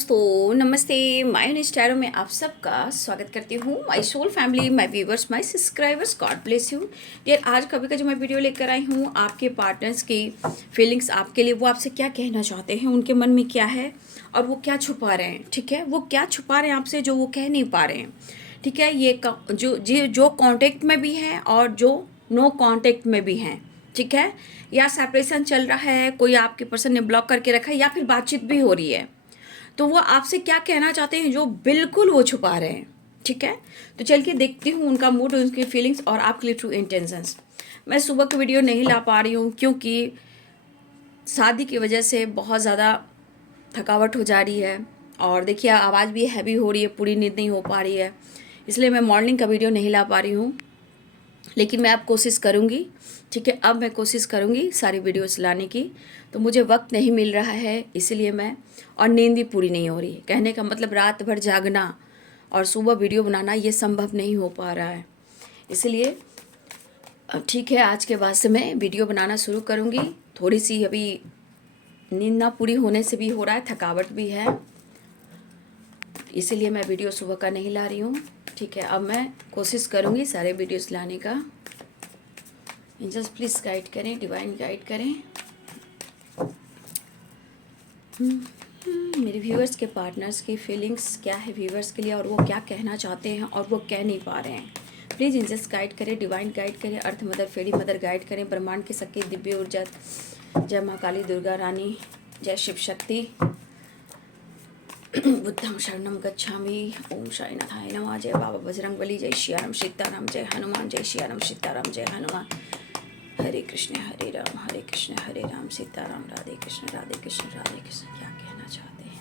दोस्तों नमस्ते। माय स्टारो में आप सबका स्वागत करती हूँ। My soul family, my viewers, my subscribers, God bless you dear. आज कभी का जो मैं वीडियो लेकर आई हूँ, आपके पार्टनर्स की फीलिंग्स आपके लिए, वो आपसे क्या कहना चाहते हैं, उनके मन में क्या है और वो क्या छुपा रहे हैं। ठीक है, वो क्या छुपा रहे हैं आपसे जो वो कह नहीं पा रहे हैं। ठीक है, ये जो कॉन्टेक्ट में भी हैं और जो नो कॉन्टेक्ट में भी हैं। ठीक है, या सेपरेशन चल रहा है, कोई आपके पर्सन ने ब्लॉक करके रखा है, या फिर बातचीत भी हो रही है, तो वो आपसे क्या कहना चाहते हैं जो बिल्कुल वो छुपा रहे हैं। ठीक है, तो चल के देखती हूँ उनका मूड, उनकी फीलिंग्स और आपके लिए ट्रू इंटेंशंस। मैं सुबह की वीडियो नहीं ला पा रही हूँ क्योंकि शादी की वजह से बहुत ज़्यादा थकावट हो जा रही है, और देखिए आवाज़ भी हैवी हो रही है, पूरी नींद नहीं हो पा रही है, इसलिए मैं मॉर्निंग का वीडियो नहीं ला पा रही हूँ। लेकिन मैं अब कोशिश करूँगी। ठीक है, अब मैं कोशिश करूँगी सारी वीडियोस लाने की। तो मुझे वक्त नहीं मिल रहा है, इसीलिए मैं, और नींद भी पूरी नहीं हो रही है। कहने का मतलब रात भर जागना और सुबह वीडियो बनाना ये संभव नहीं हो पा रहा है। इसलिए ठीक है, आज के बाद से मैं वीडियो बनाना शुरू करूँगी। थोड़ी सी अभी नींद ना पूरी होने से भी हो रहा है, थकावट भी है, इसीलिए मैं वीडियो सुबह का नहीं ला रही हूँ। ठीक है, अब मैं कोशिश करूँगी सारे वीडियोस लाने का। एंजल्स प्लीज़ गाइड करें, डिवाइन गाइड करें। मेरे व्यूअर्स के पार्टनर्स की फीलिंग्स क्या है व्यूअर्स के लिए, और वो क्या कहना चाहते हैं और वो कह नहीं पा रहे हैं। प्लीज़ एंजल्स गाइड करें, डिवाइन गाइड करें, अर्थ मदर, फेरी मदर गाइड करें, ब्रह्मांड की शक्ति, दिव्य ऊर्जा। जय माँ काली, दुर्गा रानी, जय शिव शक्ति। बुद्धं शरणं गच्छामि, ओम साईनाथाय नमः। जय बाबा बजरंगबली, जय श्रीराम सीताराम, जय हनुमान, जय श्रीराम सीताराम, जय हनुमान। हरे कृष्ण हरे राम सीताराम, राधे कृष्ण राधे कृष्ण राधे कृष्ण। क्या कहना चाहते हैं?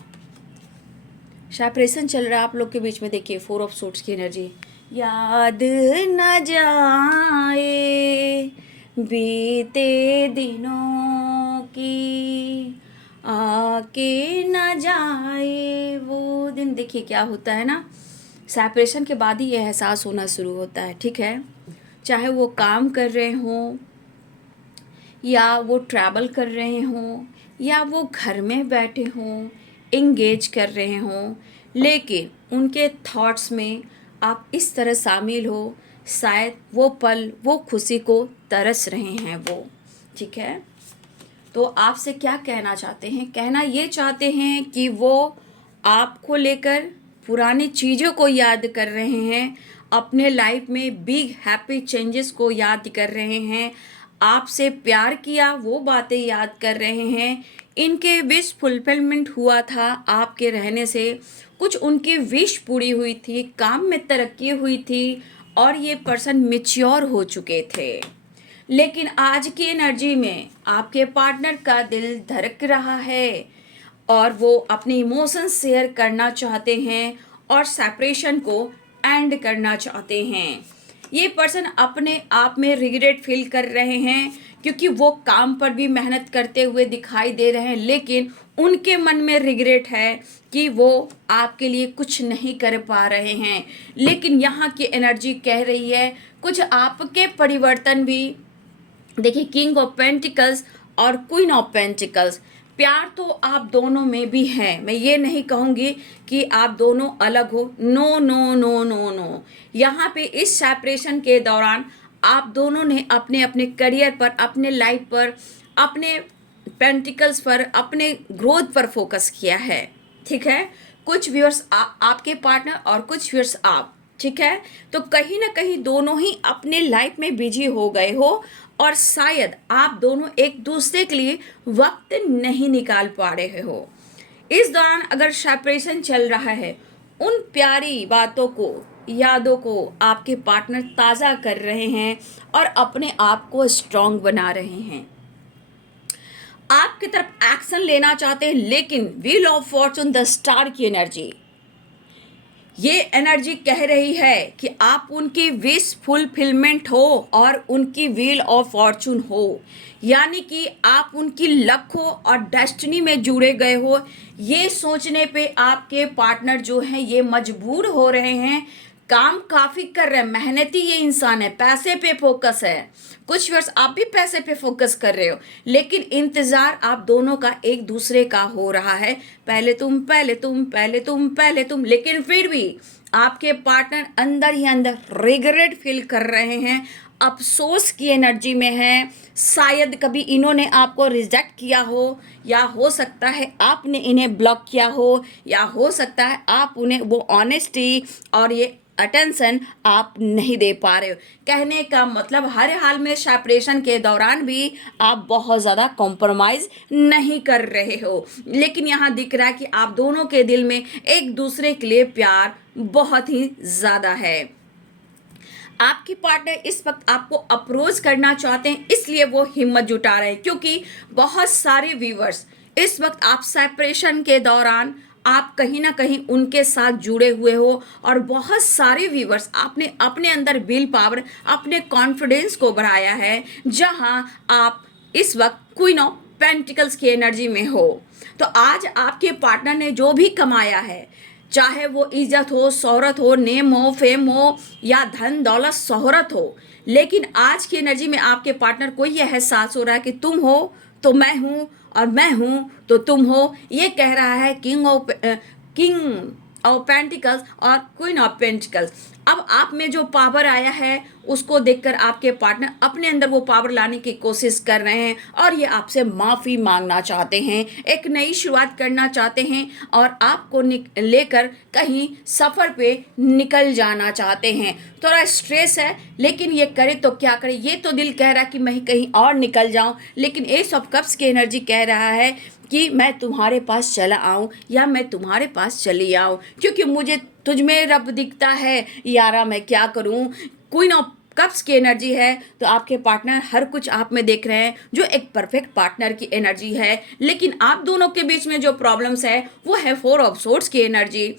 सेपरेशन चल रहा है आप लोग के बीच में। देखिए 4 ऑफ सोर्ड्स की एनर्जी। याद न जाए बीते दिनों की, आके न जाए वो दिन। देखिए क्या होता है ना, सेपरेशन के बाद ही ये एहसास होना शुरू होता है। ठीक है, चाहे वो काम कर रहे हों, या वो ट्रैवल कर रहे हों, या वो घर में बैठे हों, इंगेज कर रहे हों, लेकिन उनके थॉट्स में आप इस तरह शामिल हो, शायद वो पल, वो खुशी को तरस रहे हैं वो। ठीक है, तो आपसे क्या कहना चाहते हैं? कहना ये चाहते हैं कि वो आपको लेकर पुरानी चीज़ों को याद कर रहे हैं, अपने लाइफ में बिग हैप्पी चेंजेस को याद कर रहे हैं, आपसे प्यार किया वो बातें याद कर रहे हैं, इनके विश फुलफिलमेंट हुआ था आपके रहने से, कुछ उनकी विश पूरी हुई थी, काम में तरक्की हुई थी, और ये पर्सन मैच्योर हो चुके थे। लेकिन आज की एनर्जी में आपके पार्टनर का दिल धड़क रहा है और वो अपने इमोशंस शेयर करना चाहते हैं और सेपरेशन को एंड करना चाहते हैं। ये पर्सन अपने आप में रिग्रेट फील कर रहे हैं क्योंकि वो काम पर भी मेहनत करते हुए दिखाई दे रहे हैं, लेकिन उनके मन में रिग्रेट है कि वो आपके लिए कुछ नहीं कर पा रहे हैं। लेकिन यहाँ की एनर्जी कह रही है कुछ आपके परिवर्तन भी। देखिए किंग ऑफ पेंटिकल्स और क्वीन ऑफ पेंटिकल्स, प्यार तो आप दोनों में भी है। मैं ये नहीं कहूँगी कि आप दोनों अलग हो, no no no no no. यहाँ पे इस सेपरेशन के दौरान आप दोनों ने अपने अपने करियर पर, अपने लाइफ पर, अपने पेंटिकल्स पर, अपने ग्रोथ पर फोकस किया है। ठीक है, कुछ व्यूअर्स आपके पार्टनर और कुछ व्यूअर्स आप। ठीक है, तो कहीं ना कहीं दोनों ही अपने लाइफ में बिजी हो गए हो, और शायद आप दोनों एक दूसरे के लिए वक्त नहीं निकाल पा रहे हो। इस दौरान अगर सेपरेशन चल रहा है, उन प्यारी बातों को, यादों को आपके पार्टनर ताज़ा कर रहे हैं और अपने आप को स्ट्रांग बना रहे हैं, आपकी तरफ एक्शन लेना चाहते हैं। लेकिन wheel of Fortune, the star की एनर्जी, ये एनर्जी कह रही है कि आप उनकी विश फुलफिलमेंट हो और उनकी व्हील ऑफ फॉर्चून हो, यानी कि आप उनकी लक हो और डेस्टिनी में जुड़े गए हो। ये सोचने पे आपके पार्टनर जो हैं ये मजबूर हो रहे हैं काम काफी कर रहे हैं, मेहनती ये इंसान है, पैसे पे फोकस है। कुछ वर्ष आप भी पैसे पे फोकस कर रहे हो, लेकिन इंतजार आप दोनों का एक दूसरे का हो रहा है। पहले तुम, पहले तुम, पहले तुम, पहले तुम, लेकिन फिर भी आपके पार्टनर अंदर ही अंदर रिग्रेट फील कर रहे हैं, अफसोस की एनर्जी में है। शायद कभी इन्होंने आपको रिजेक्ट किया हो, या हो सकता है आपने इन्हें ब्लॉक किया हो, या हो सकता है आप उन्हें वो ऑनेस्टी और ये अटेंशन आप नहीं दे पा रहे हो। कहने का मतलब हर हाल में सेपरेशन के दौरान भी आप बहुत ज़्यादा कॉम्प्रोमाइज़ नहीं कर रहे हो, लेकिन यहाँ दिख रहा है कि आप दोनों के दिल में एक दूसरे के लिए प्यार बहुत ही ज़्यादा है। आपके पार्टनर इस वक्त आपको अप्रोच करना चाहते हैं, इसलिए वो हिम्मत जुटा रहे हैं, क्योंकि बहुत सारे व्यूवर्स इस वक्त आप सेपरेशन के दौरान आप कहीं ना कहीं उनके साथ जुड़े हुए हो, और बहुत सारे व्यूवर्स आपने अपने अंदर विल पावर, अपने कॉन्फिडेंस को बढ़ाया है, जहां आप इस वक्त क्वीन ऑफ पेंटिकल्स की एनर्जी में हो। तो आज आपके पार्टनर ने जो भी कमाया है, चाहे वो इज्जत हो, शोहरत हो, नेम हो, फेम हो, या धन दौलत शोहरत हो, लेकिन आज की एनर्जी में आपके पार्टनर को यह एहसास हो रहा है कि तुम हो तो मैं हूं, और मैं हूं तो तुम हो। ये कह रहा है किंग ऑफ पेंटिकल्स और क्वीन ऑफ पेंटिकल्स। अब आप में जो पावर आया है उसको देखकर आपके पार्टनर अपने अंदर वो पावर लाने की कोशिश कर रहे हैं, और ये आपसे माफ़ी मांगना चाहते हैं, एक नई शुरुआत करना चाहते हैं, और आपको लेकर कहीं सफ़र पे निकल जाना चाहते हैं। थोड़ा स्ट्रेस है, लेकिन ये करे तो क्या करे। ये तो दिल कह रहा है कि मैं कहीं और निकल जाऊं, लेकिन एस ऑफ कप्स की एनर्जी कह रहा है कि मैं तुम्हारे पास चला आऊं, या मैं तुम्हारे पास चली आऊं, क्योंकि मुझे तुझ में रब दिखता है यारा, मैं क्या करूं। क्वीन ऑफ कप्स की एनर्जी है, तो आपके पार्टनर हर कुछ आप में देख रहे हैं, जो एक परफेक्ट पार्टनर की एनर्जी है। लेकिन आप दोनों के बीच में जो प्रॉब्लम्स है वो है फोर ऑफ सोर्ड्स की एनर्जी,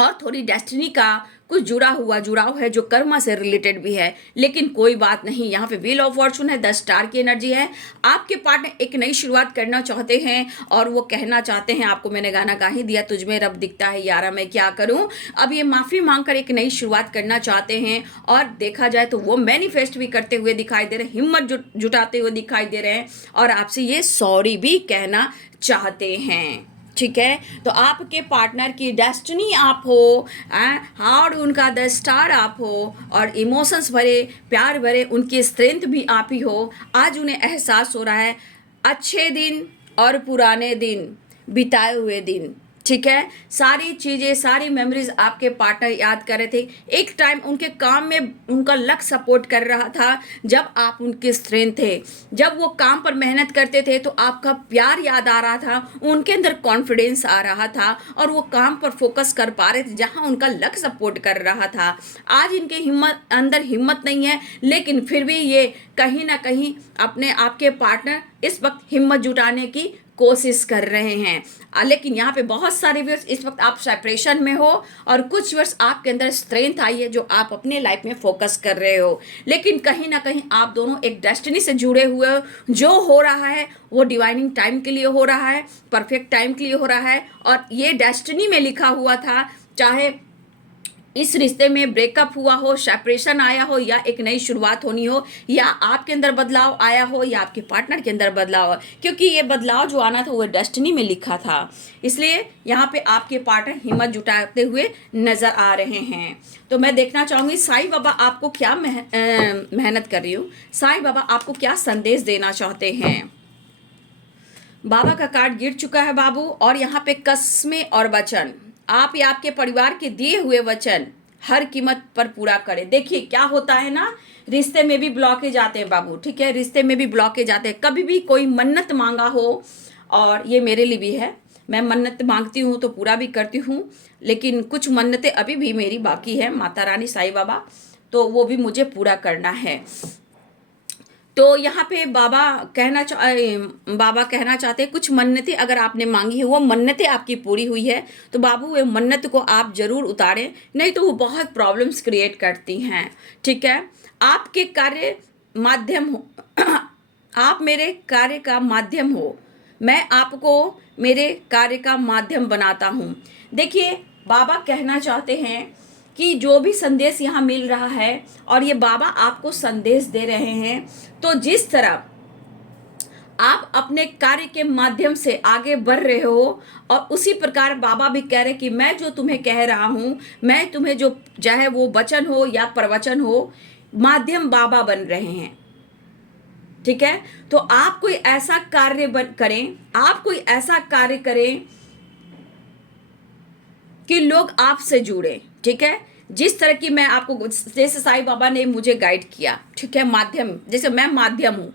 और थोड़ी डेस्टिनी का कुछ जुड़ाव है, जो कर्मा से रिलेटेड भी है। लेकिन कोई बात नहीं, यहाँ पे व्हील ऑफ फॉर्चून है, 10 स्टार की एनर्जी है। आपके पार्टनर एक नई शुरुआत करना चाहते हैं, और वो कहना चाहते हैं, आपको मैंने गाना गा ही दिया, तुझ में रब दिखता है यारा, मैं क्या करूं। अब ये माफ़ी मांगकर एक नई शुरुआत करना चाहते हैं, और देखा जाए तो वो मैनिफेस्ट भी करते हुए दिखाई दे रहे हैं, हिम्मत जुटाते हुए दिखाई दे रहे हैं, और आपसे ये सॉरी भी कहना चाहते हैं। ठीक है, तो आपके पार्टनर की डेस्टिनी आप हो, हार्ड उनका द स्टार आप हो, और इमोशंस भरे, प्यार भरे उनकी स्ट्रेंथ भी आप ही हो। आज उन्हें एहसास हो रहा है अच्छे दिन और पुराने दिन, बिताए हुए दिन, ठीक है, सारी चीज़ें, सारी मेमोरीज आपके पार्टनर याद कर रहे थे। एक टाइम उनके काम में उनका लक सपोर्ट कर रहा था, जब आप उनके स्ट्रेंथ थे, जब वो काम पर मेहनत करते थे तो आपका प्यार याद आ रहा था, उनके अंदर कॉन्फिडेंस आ रहा था, और वो काम पर फोकस कर पा रहे थे जहां उनका लक सपोर्ट कर रहा था। आज इनके अंदर हिम्मत नहीं है, लेकिन फिर भी ये कहीं ना कहीं अपने आपके पार्टनर इस वक्त हिम्मत जुटाने की कोशिश कर रहे हैं। लेकिन यहाँ पे बहुत सारे वर्ष इस वक्त आप सेपरेशन में हो, और कुछ वर्ष आपके अंदर स्ट्रेंथ आई है, जो आप अपने लाइफ में फोकस कर रहे हो। लेकिन कहीं ना कहीं आप दोनों एक डेस्टिनी से जुड़े हुए हो, जो हो रहा है वो डिवाइनिंग टाइम के लिए हो रहा है, परफेक्ट टाइम के लिए हो रहा है, और ये डेस्टिनी में लिखा हुआ था। चाहे इस रिश्ते में ब्रेकअप हुआ हो, सेपरेशन आया हो, या एक नई शुरुआत होनी हो, या आपके अंदर बदलाव आया हो, या आपके पार्टनर के अंदर बदलाव हो, क्योंकि ये बदलाव जो आना था वो डेस्टिनी में लिखा था। इसलिए यहाँ पे आपके पार्टनर हिम्मत जुटाते हुए नजर आ रहे हैं। तो मैं देखना चाहूँगी साईं बाबा आपको क्या मेहनत कर रही हूँ, साईं बाबा आपको क्या संदेश देना चाहते हैं। बाबा का कार्ड गिर चुका है बाबू, और यहाँ पे कस्में और वचन, आप या आपके परिवार के दिए हुए वचन हर कीमत पर पूरा करें। देखिए क्या होता है ना, रिश्ते में भी ब्लॉकेज आते हैं बाबू, ठीक है, रिश्ते में भी ब्लॉकेज आते हैं। कभी भी कोई मन्नत मांगा हो, और ये मेरे लिए भी है, मैं मन्नत मांगती हूँ तो पूरा भी करती हूँ, लेकिन कुछ मन्नतें अभी भी मेरी बाकी है, माता रानी साईं बाबा, तो वो भी मुझे पूरा करना है। तो यहाँ पे बाबा कहना चाहते हैं, कुछ मन्नतें अगर आपने मांगी है, वो मन्नतें आपकी पूरी हुई है, तो बाबू वो मन्नत को आप ज़रूर उतारें, नहीं तो वो बहुत प्रॉब्लम्स क्रिएट करती हैं। ठीक है, आपके कार्य माध्यम हो आप मेरे कार्य का माध्यम हो, मैं आपको मेरे कार्य का माध्यम बनाता हूँ। देखिए बाबा कहना चाहते हैं कि जो भी संदेश यहाँ मिल रहा है और ये बाबा आपको संदेश दे रहे हैं, तो जिस तरह आप अपने कार्य के माध्यम से आगे बढ़ रहे हो, और उसी प्रकार बाबा भी कह रहे हैं कि मैं जो तुम्हें कह रहा हूँ, मैं तुम्हें जो चाहे वो वचन हो या प्रवचन हो, माध्यम बाबा बन रहे हैं। ठीक है, तो आप कोई ऐसा कार्य करें, आप कोई ऐसा कार्य करें कि लोग आपसे जुड़े। ठीक है, जिस तरह की मैं आपको, जैसे साईं बाबा ने मुझे गाइड किया, ठीक है, माध्यम, जैसे मैं माध्यम हूँ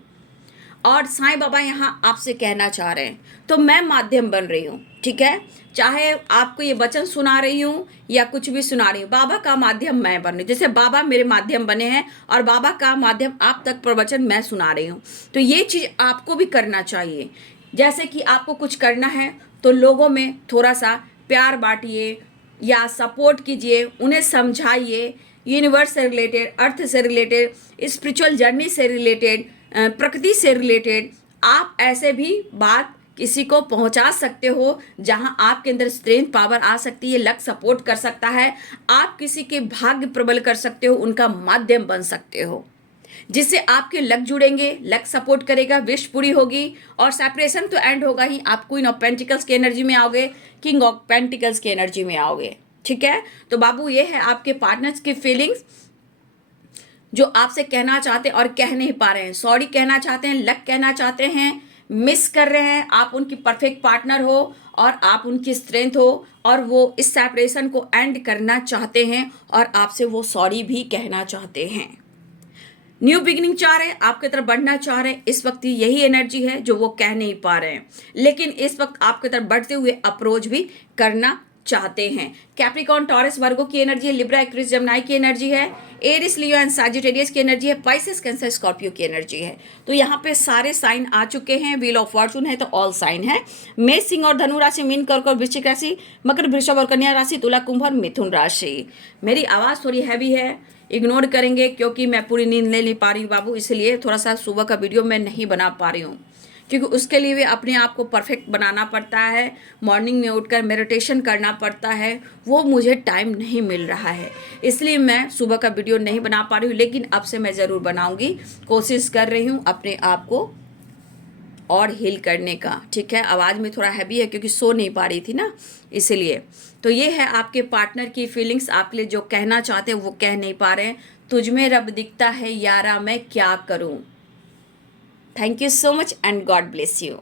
और साईं बाबा यहाँ आपसे कहना चाह रहे हैं, तो मैं माध्यम बन रही हूँ। ठीक है, चाहे आपको ये वचन सुना रही हूँ या कुछ भी सुना रही हूँ, बाबा का माध्यम मैं बन रही हूँ। जैसे बाबा मेरे माध्यम बने हैं और बाबा का माध्यम आप तक प्रवचन मैं सुना रही हूँ। तो ये चीज़ आपको भी करना चाहिए। जैसे कि आपको कुछ करना है तो लोगों में थोड़ा सा प्यार बांटिए या सपोर्ट कीजिए, उन्हें समझाइए, यूनिवर्स से रिलेटेड, अर्थ से रिलेटेड, स्पिरिचुअल जर्नी से रिलेटेड, प्रकृति से रिलेटेड आप ऐसे भी बात किसी को पहुंचा सकते हो जहां आपके अंदर स्ट्रेंथ पावर आ सकती है, लक सपोर्ट कर सकता है, आप किसी के भाग्य प्रबल कर सकते हो, उनका माध्यम बन सकते हो, जिससे आपके लक जुड़ेंगे, लक सपोर्ट करेगा, विश पूरी होगी और सेपरेशन तो एंड होगा ही। आप क्वीन ऑफ पेंटिकल्स की एनर्जी में आओगे, किंग ऑफ पेंटिकल्स की एनर्जी में आओगे। ठीक है, तो बाबू ये है आपके पार्टनर्स की फीलिंग्स जो आपसे कहना चाहते हैं और कह नहीं पा रहे हैं। सॉरी कहना चाहते हैं, लक कहना चाहते हैं, मिस कर रहे हैं, आप उनकी परफेक्ट पार्टनर हो और आप उनकी स्ट्रेंथ हो, और वो इस सेपरेशन को एंड करना चाहते हैं और आपसे वो सॉरी भी कहना चाहते हैं। न्यू बिगिनिंग चाह रहे हैं, आपकी तरफ बढ़ना चाह रहे हैं। इस वक्त यही एनर्जी है जो वो कह नहीं पा रहे हैं, लेकिन इस वक्त आपकी तरफ बढ़ते हुए अप्रोच भी करना चाहते हैं। कैप्रिकॉर्न, टॉरस, वर्गो की एनर्जी है, लिब्रा, एक्विस, जमनाई की एनर्जी है, एरिस, लियो एंड सैजिटेरियस की एनर्जी है, पाइसेस, कैंसर, स्कॉर्पियो की एनर्जी है। तो यहाँ पे सारे साइन आ चुके हैं। व्हील ऑफ फॉर्चून है तो ऑल साइन है। मेष, सिंह और धनु राशि, मीन, कर्क और वृश्चिक राशि, मकर, वृषभ और कन्या राशि, तुला, कुंभ और मिथुन राशि। मेरी आवाज़ थोड़ी हैवी है, इग्नोर करेंगे क्योंकि मैं पूरी नींद ले नहीं पा रही हूँ बाबू, इसलिए थोड़ा सा सुबह का वीडियो मैं नहीं बना पा रही हूँ, क्योंकि उसके लिए भी अपने आप को परफेक्ट बनाना पड़ता है, मॉर्निंग में उठकर मेडिटेशन करना पड़ता है, वो मुझे टाइम नहीं मिल रहा है, इसलिए मैं सुबह का वीडियो नहीं बना पा रही हूँ। लेकिन अब से मैं ज़रूर बनाऊँगी, कोशिश कर रही हूँ अपने आप को और हील करने का। ठीक है, आवाज़ में थोड़ा हैवी है क्योंकि सो नहीं पा रही थी ना, इसलिए। तो ये है आपके पार्टनर की फीलिंग्स, आपके लिए जो कहना चाहते हैं वो कह नहीं पा रहे हैं। तुझ में रब दिखता है यारा, मैं क्या करूं। Thank you so much and God bless you.